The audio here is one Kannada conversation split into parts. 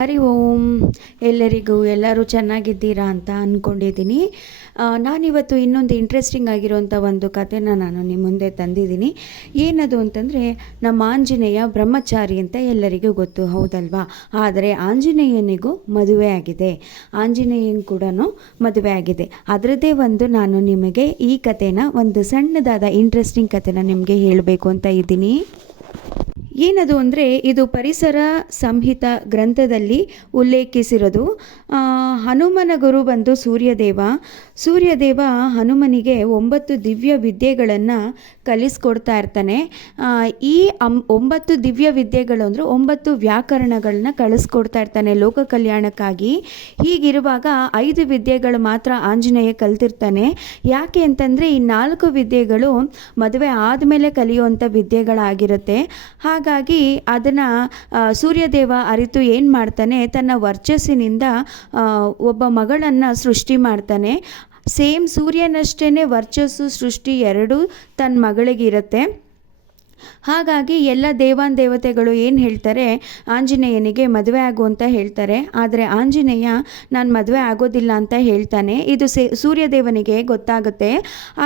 ಹರಿ ಓಂ, ಎಲ್ಲರಿಗೂ ಎಲ್ಲರೂ ಚೆನ್ನಾಗಿದ್ದೀರಾ ಅಂತ ಅಂದ್ಕೊಂಡಿದ್ದೀನಿ ನಾನಿವತ್ತು ಇನ್ನೊಂದು ಇಂಟ್ರೆಸ್ಟಿಂಗ್ ಆಗಿರುವಂಥ ಒಂದು ಕಥೆನ ನಾನು ನಿಮ್ಮ ಮುಂದೆ ತಂದಿದ್ದೀನಿ. ಏನದು ಅಂತಂದರೆ, ನಮ್ಮ ಆಂಜನೇಯ ಬ್ರಹ್ಮಚಾರಿ ಅಂತ ಎಲ್ಲರಿಗೂ ಗೊತ್ತು, ಹೌದಲ್ವಾ? ಆದರೆ ಆಂಜನೇಯನಿಗೂ ಮದುವೆ ಆಗಿದೆ. ಆಂಜನೇಯನ್ ಕೂಡ ಮದುವೆ ಆಗಿದೆ. ಅದರದ್ದೇ ಒಂದು ನಾನು ನಿಮಗೆ ಈ ಕಥೆನ, ಒಂದು ಸಣ್ಣದಾದ ಇಂಟ್ರೆಸ್ಟಿಂಗ್ ಕಥೆನ ನಿಮಗೆ ಹೇಳಬೇಕು ಅಂತ ಇದ್ದೀನಿ. ಏನದು ಅಂದರೆ ಇದು ಪರಿಸರ ಸಂಹಿತ ಗ್ರಂಥದಲ್ಲಿ ಉಲ್ಲೇಖಿಸಿರೋದು. ಹನುಮನ ಗುರು ಬಂದು ಸೂರ್ಯದೇವ. ಸೂರ್ಯದೇವ ಹನುಮನಿಗೆ ಒಂಬತ್ತು ದಿವ್ಯ ವಿದ್ಯೆಗಳನ್ನು ಕಲಿಸ್ಕೊಡ್ತಾ ಇರ್ತಾನೆ. ಈ ಅಂ, ಒಂಬತ್ತು ದಿವ್ಯ ವಿದ್ಯೆಗಳು ಅಂದರೆ ಒಂಬತ್ತು ವ್ಯಾಕರಣಗಳನ್ನ ಕಳಿಸ್ಕೊಡ್ತಾ ಇರ್ತಾನೆ ಲೋಕ ಕಲ್ಯಾಣಕ್ಕಾಗಿ. ಹೀಗಿರುವಾಗ ಐದು ವಿದ್ಯೆಗಳು ಮಾತ್ರ ಆಂಜನೇಯ ಕಲ್ತಿರ್ತಾನೆ. ಯಾಕೆ ಅಂತಂದರೆ ಈ ನಾಲ್ಕು ವಿದ್ಯೆಗಳು ಮದುವೆ ಆದಮೇಲೆ ಕಲಿಯುವಂಥ ವಿದ್ಯೆಗಳಾಗಿರುತ್ತೆ. ಹಾಗಾಗಿ ಅದನ್ನು ಸೂರ್ಯದೇವ ಅರಿತು ಏನು ಮಾಡ್ತಾನೆ, ತನ್ನ ವರ್ಚಸ್ಸಿನಿಂದ ಒಬ್ಬ ಮಗಳನ್ನು ಸೃಷ್ಟಿ ಮಾಡ್ತಾನೆ. ಸೇಮ್ ಸೂರ್ಯನಷ್ಟೇ ವರ್ಚಸ್ಸು, ಸೃಷ್ಟಿ ಎರಡೂ ತನ್ನ ಮಗಳಿಗಿರುತ್ತೆ. ಹಾಗಾಗಿ ಎಲ್ಲ ದೇವಾನ್ ದೇವತೆಗಳು ಏನು ಹೇಳ್ತಾರೆ, ಆಂಜನೇಯನಿಗೆ ಮದುವೆ ಆಗು ಅಂತ ಹೇಳ್ತಾರೆ. ಆದರೆ ಆಂಜನೇಯ, ನಾನು ಮದುವೆ ಆಗೋದಿಲ್ಲ ಅಂತ ಹೇಳ್ತಾನೆ. ಇದು ಸೇ, ಸೂರ್ಯದೇವನಿಗೆ ಗೊತ್ತಾಗುತ್ತೆ.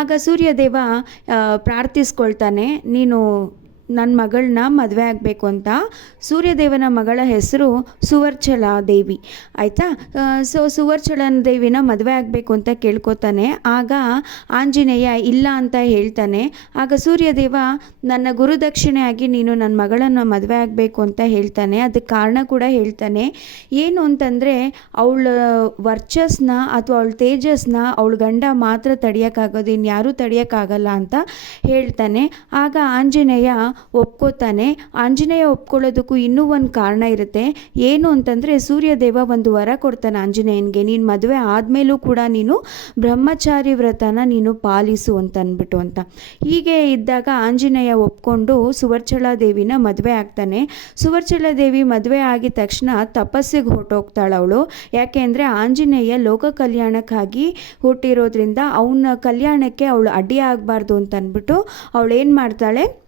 ಆಗ ಸೂರ್ಯದೇವ ಪ್ರಾರ್ಥಿಸ್ಕೊಳ್ತಾನೆ, ನೀನು ನನ್ನ ಮಗಳನ್ನ ಮದುವೆ ಆಗಬೇಕು ಅಂತ ಸೂರ್ಯದೇವನ ಮಗಳ ಹೆಸರು ಸುವರ್ಚಲ ದೇವಿ. ಆಯಿತಾ? ಸೊ ಸುವರ್ಚಲನ ದೇವಿನ ಮದುವೆ ಆಗಬೇಕು ಅಂತ ಕೇಳ್ಕೊತಾನೆ. ಆಗ ಆಂಜನೇಯ ಇಲ್ಲ ಅಂತ ಹೇಳ್ತಾನೆ. ಆಗ ಸೂರ್ಯದೇವ, ನನ್ನ ಗುರುದಕ್ಷಿಣೆಯಾಗಿ ನೀನು ನನ್ನ ಮಗಳನ್ನು ಮದುವೆ ಆಗಬೇಕು ಅಂತ ಹೇಳ್ತಾನೆ. ಅದಕ್ಕೆ ಕಾರಣ ಕೂಡ ಹೇಳ್ತಾನೆ. ಏನು ಅಂತಂದರೆ, ಅವಳ ವರ್ಚಸ್ನ ಅಥವಾ ಅವಳ ತೇಜಸ್ನ ಅವಳ ಗಂಡ ಮಾತ್ರ ತಡೆಯೋಕ್ಕಾಗೋದು, ಇನ್ಯಾರೂ ತಡೆಯೋಕ್ಕಾಗಲ್ಲ ಅಂತ ಹೇಳ್ತಾನೆ. ಆಗ ಆಂಜನೇಯ ಒಪ್ಕೋತಾನೆ. ಆಂಜನೇಯ ಒಪ್ಕೊಳ್ಳೋದಕ್ಕೂ ಇನ್ನೂ ಒಂದು ಕಾರಣ ಇರುತ್ತೆ. ಏನು ಅಂತಂದರೆ ಸೂರ್ಯದೇವ ಒಂದು ವರ ಕೊಡ್ತಾನೆ ಆಂಜನೇಯನಿಗೆ. ನೀನು ಮದುವೆ ಆದಮೇಲೂ ಕೂಡ ನೀನು ಬ್ರಹ್ಮಚಾರಿ ವ್ರತನ ನೀನು ಪಾಲಿಸು ಅಂತ ಅಂದ್ಬಿಟ್ಟು ಅಂತ. ಹೀಗೆ ಇದ್ದಾಗ ಆಂಜನೇಯ ಒಪ್ಕೊಂಡು ಸುವರ್ಚಳ ದೇವಿನ ಮದುವೆ ಆಗ್ತಾನೆ. ಸುವರ್ಚಳ ದೇವಿ ಮದುವೆ ಆಗಿದ ತಕ್ಷಣ ತಪಸ್ಸಿಗೆ ಹೊರಟೋಗ್ತಾಳೆ ಅವಳು. ಯಾಕೆಂದರೆ ಆಂಜನೇಯ ಲೋಕ ಕಲ್ಯಾಣಕ್ಕಾಗಿ ಹುಟ್ಟಿರೋದ್ರಿಂದ ಅವನ ಕಲ್ಯಾಣಕ್ಕೆ ಅವಳು ಅಡ್ಡಿ ಆಗಬಾರ್ದು ಅಂತ ಅಂದ್ಬಿಟ್ಟು ಅವಳು ಏನು ಮಾಡ್ತಾಳೆ?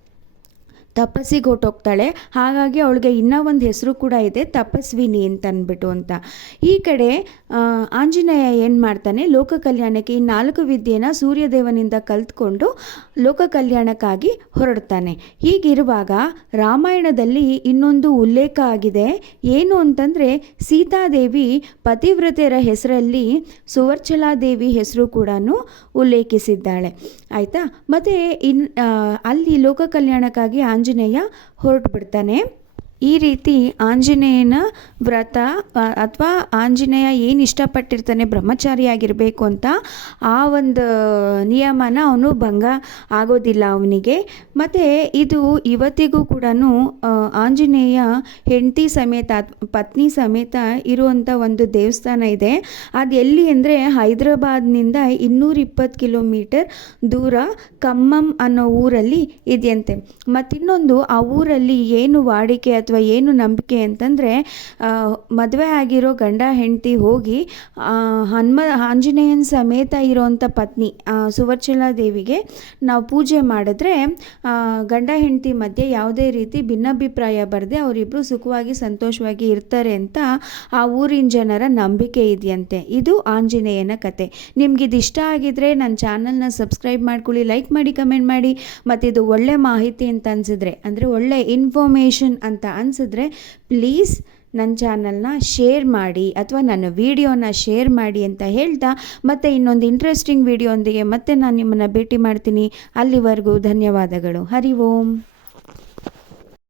ತಪಸ್ಸಿಗೆ ಹೊಟ್ಟೋಗ್ತಾಳೆ ಹಾಗಾಗಿ ಅವಳಿಗೆ ಇನ್ನೂ ಒಂದು ಹೆಸರು ಕೂಡ ಇದೆ, ತಪಸ್ವಿನಿ ಅಂತ ಅಂದ್ಬಿಟ್ಟು ಅಂತ. ಈ ಕಡೆ ಆಂಜನೇಯ ಏನು ಮಾಡ್ತಾನೆ, ಲೋಕ ಕಲ್ಯಾಣಕ್ಕೆ ಈ ನಾಲ್ಕು ವಿದ್ಯೆನ ಸೂರ್ಯದೇವನಿಂದ ಕಲ್ತ್ಕೊಂಡು ಲೋಕ ಕಲ್ಯಾಣಕ್ಕಾಗಿ ಹೊರಡ್ತಾನೆ. ಹೀಗಿರುವಾಗ ರಾಮಾಯಣದಲ್ಲಿ ಇನ್ನೊಂದು ಉಲ್ಲೇಖ ಆಗಿದೆ. ಏನು ಅಂತಂದರೆ, ಸೀತಾದೇವಿ ಪತಿವ್ರತೆಯರ ಹೆಸರಲ್ಲಿ ಸುವರ್ಚಲಾದೇವಿ ಹೆಸರು ಕೂಡ ಉಲ್ಲೇಖಿಸಿದ್ದಾಳೆ. ಆಯಿತಾ? ಮತ್ತು ಇನ್ ಆ, ಅಲ್ಲಿ ಲೋಕ ಕಲ್ಯಾಣಕ್ಕಾಗಿ ಆಂಜನೇಯ ಹೊರಟು ಬಿಡ್ತಾನೆ. ಈ ರೀತಿ ಆಂಜನೇಯನ ವ್ರತ ಅಥವಾ ಆಂಜನೇಯ ಏನು ಇಷ್ಟಪಟ್ಟಿರ್ತಾನೆ ಬ್ರಹ್ಮಚಾರಿಯಾಗಿರಬೇಕು ಅಂತ ಆ ಒಂದು ನಿಯಮನ ಅವನು ಭಂಗ ಆಗೋದಿಲ್ಲ ಅವನಿಗೆ. ಮತ್ತು ಇದು ಇವತ್ತಿಗೂ ಕೂಡ ಆಂಜನೇಯ ಹೆಂಡತಿ ಸಮೇತ ಪತ್ನಿ ಸಮೇತ ಇರುವಂಥ ಒಂದು ದೇವಸ್ಥಾನ ಇದೆ. ಅದು ಎಲ್ಲಿ ಅಂದರೆ ಹೈದರಾಬಾದ್ನಿಂದ ಇನ್ನೂರ ಇಪ್ಪತ್ತು ಕಿಲೋಮೀಟರ್ ದೂರ ಕಮ್ಮಂ ಅನ್ನೋ ಊರಲ್ಲಿ ಇದೆಯಂತೆ. ಮತ್ತಿನ್ನೊಂದು ಆ ಊರಲ್ಲಿ ಏನು ವಾಡಿಕೆ ಅಥವಾ ಏನು ನಂಬಿಕೆ ಅಂತಂದರೆ ಮದುವೆ ಆಗಿರೋ ಗಂಡ ಹೆಂಡತಿ ಹೋಗಿ ಹನುಮ, ಆಂಜನೇಯನ ಸಮೇತ ಇರೋವಂಥ ಪತ್ನಿ ಸುವರ್ಚಲ ದೇವಿಗೆ ನಾವು ಪೂಜೆ ಮಾಡಿದ್ರೆ ಗಂಡ ಹೆಂಡತಿ ಮಧ್ಯೆ ಯಾವುದೇ ರೀತಿ ಭಿನ್ನಾಭಿಪ್ರಾಯ ಬರದೆ ಅವರಿಬ್ಬರು ಸುಖವಾಗಿ ಸಂತೋಷವಾಗಿ ಇರ್ತಾರೆ ಅಂತ ಆ ಊರಿನ ಜನರ ನಂಬಿಕೆ ಇದೆಯಂತೆ. ಇದು ಆಂಜನೇಯನ ಕತೆ. ಇದು ಇಷ್ಟ ಆಗಿದ್ರೆ ನನ್ನ ಚಾನಲ್ನ ಸಬ್ಸ್ಕ್ರೈಬ್ ಮಾಡ್ಕೊಳ್ಳಿ, ಲೈಕ್ ಮಾಡಿ, ಕಮೆಂಟ್ ಮಾಡಿ. ಮತ್ತು ಇದು ಒಳ್ಳೆ ಮಾಹಿತಿ ಅಂತ ಅನಿಸಿದ್ರೆ, ಅಂದರೆ ಒಳ್ಳೆ ಇನ್ಫಾರ್ಮೇಷನ್ ಅಂತ ಅನಿಸಿದ್ರೆ ಪ್ಲೀಸ್ ನನ್ನ ಚಾನಲ್ನ ಶೇರ್ ಮಾಡಿ ಅಥವಾ ನನ್ನ ವಿಡಿಯೋನ ಶೇರ್ ಮಾಡಿ ಅಂತ ಹೇಳ್ತಾ ಮತ್ತೆ ಇನ್ನೊಂದು ಇಂಟ್ರೆಸ್ಟಿಂಗ್ ವಿಡಿಯೋಂದಿಗೆ ಮತ್ತೆ ನಾನು ನಿಮ್ಮನ್ನು ಭೇಟಿ ಮಾಡ್ತೀನಿ. ಅಲ್ಲಿವರೆಗೂ ಧನ್ಯವಾದಗಳು. ಹರಿ ಓಂ.